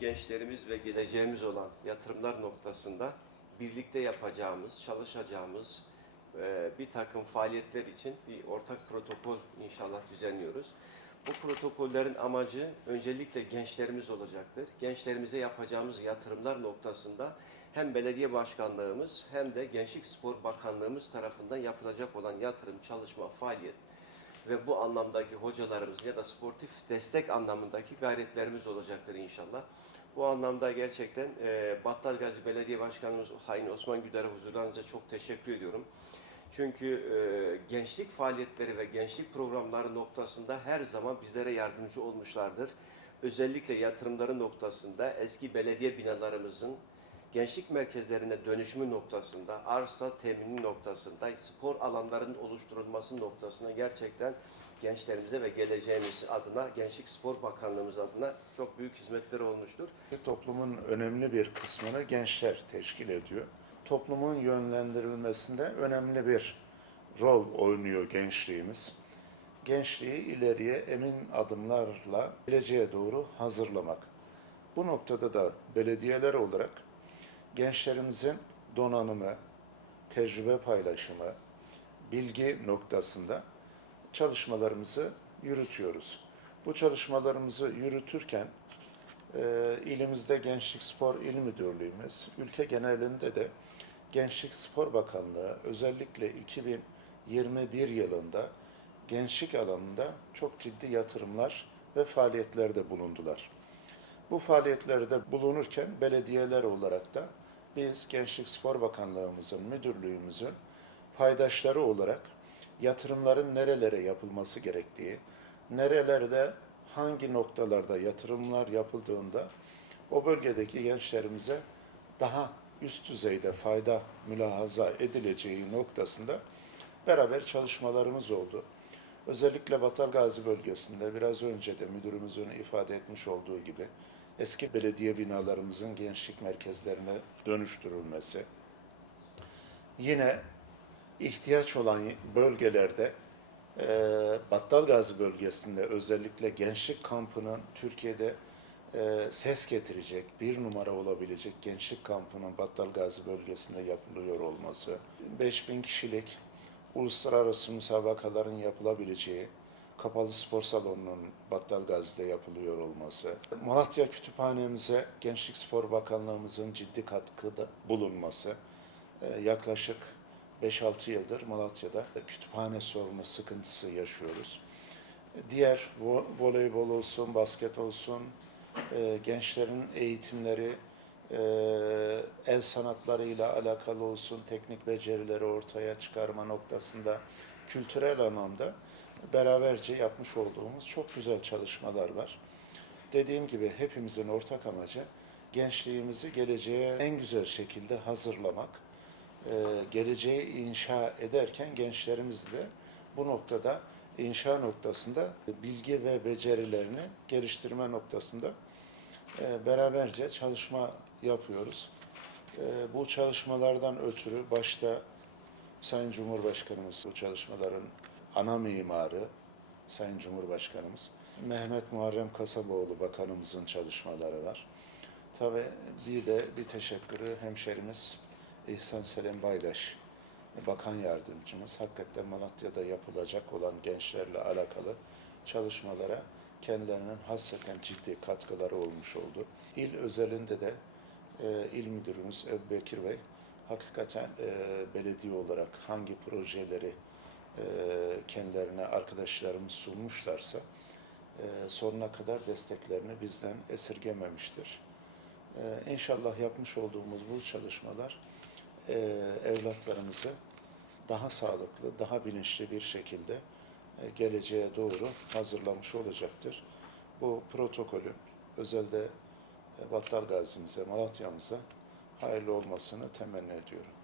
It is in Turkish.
gençlerimiz ve geleceğimiz olan yatırımlar noktasında birlikte yapacağımız, çalışacağımız e, bir takım faaliyetler için bir ortak protokol inşallah düzenliyoruz. Bu protokollerin amacı öncelikle gençlerimiz olacaktır. Gençlerimize yapacağımız yatırımlar noktasında hem belediye başkanlığımız hem de Gençlik Spor Bakanlığımız tarafından yapılacak olan yatırım, çalışma, faaliyet ve bu anlamdaki hocalarımız ya da sportif destek anlamındaki gayretlerimiz olacaktır inşallah. Bu anlamda gerçekten e, Battal Gazi Belediye Başkanımız Sayın Osman Güder'e huzurlarınıza çok teşekkür ediyorum. Çünkü e, gençlik faaliyetleri ve gençlik programları noktasında her zaman bizlere yardımcı olmuşlardır. Özellikle yatırımları noktasında eski belediye binalarımızın gençlik merkezlerine dönüşümü noktasında, arsa temini noktasında, spor alanlarının oluşturulması noktasında gerçekten gençlerimize ve geleceğimiz adına, Gençlik Spor Bakanlığımız adına çok büyük hizmetleri olmuştur. Toplumun önemli bir kısmını gençler teşkil ediyor. Toplumun yönlendirilmesinde önemli bir rol oynuyor gençliğimiz. Gençliği ileriye emin adımlarla geleceğe doğru hazırlamak. Bu noktada da belediyeler olarak gençlerimizin donanımı, tecrübe paylaşımı, bilgi noktasında çalışmalarımızı yürütüyoruz. Bu çalışmalarımızı yürütürken e, ilimizde Gençlik Spor İl Müdürlüğümüz, ülke genelinde de Gençlik Spor Bakanlığı özellikle 2021 yılında gençlik alanında çok ciddi yatırımlar ve faaliyetlerde bulundular. Bu faaliyetlerde bulunurken belediyeler olarak da biz Gençlik Spor Bakanlığımızın, müdürlüğümüzün paydaşları olarak yatırımların nerelere yapılması gerektiği, nerelerde hangi noktalarda yatırımlar yapıldığında o bölgedeki gençlerimize daha üst düzeyde fayda mülahaza edileceği noktasında beraber çalışmalarımız oldu. Özellikle Batalgazi bölgesinde biraz önce de müdürümüzün ifade etmiş olduğu gibi eski belediye binalarımızın gençlik merkezlerine dönüştürülmesi, yine ihtiyaç olan bölgelerde e, Battalgazi bölgesinde özellikle gençlik kampının Türkiye'de e, ses getirecek, bir numara olabilecek gençlik kampının Battalgazi bölgesinde yapılıyor olması, 5000 kişilik uluslararası müsabakaların yapılabileceği kapalı spor salonunun Battalgazi'de yapılıyor olması, Malatya Kütüphanemize Gençlik Spor Bakanlığımızın ciddi katkıda bulunması, e, yaklaşık 5-6 yıldır Malatya'da kütüphane sorunu sıkıntısı yaşıyoruz. Diğer vo- voleybol olsun, basket olsun, e, gençlerin eğitimleri, e, el sanatlarıyla alakalı olsun, teknik becerileri ortaya çıkarma noktasında kültürel anlamda beraberce yapmış olduğumuz çok güzel çalışmalar var. Dediğim gibi hepimizin ortak amacı gençliğimizi geleceğe en güzel şekilde hazırlamak. Ee, geleceği inşa ederken gençlerimiz de bu noktada inşa noktasında bilgi ve becerilerini geliştirme noktasında e, beraberce çalışma yapıyoruz. E, bu çalışmalardan ötürü başta Sayın Cumhurbaşkanımız bu çalışmaların ana mimarı Sayın Cumhurbaşkanımız Mehmet Muharrem Kasaboğlu Bakanımızın çalışmaları var. Tabii bir de bir teşekkürü hemşerimiz İhsan Selim Baydaş Bakan Yardımcımız hakikaten Malatya'da yapılacak olan gençlerle alakalı çalışmalara kendilerinin hasreten ciddi katkıları olmuş oldu. İl özelinde de e, il müdürümüz Ebu Bekir Bey hakikaten e, belediye olarak hangi projeleri e, kendilerine arkadaşlarımız sunmuşlarsa e, sonuna kadar desteklerini bizden esirgememiştir. E, inşallah yapmış olduğumuz bu çalışmalar e, evlatlarımızı daha sağlıklı, daha bilinçli bir şekilde geleceğe doğru hazırlamış olacaktır. Bu protokolün özelde e, Battal Gazi'mize, Malatya'mıza hayırlı olmasını temenni ediyorum.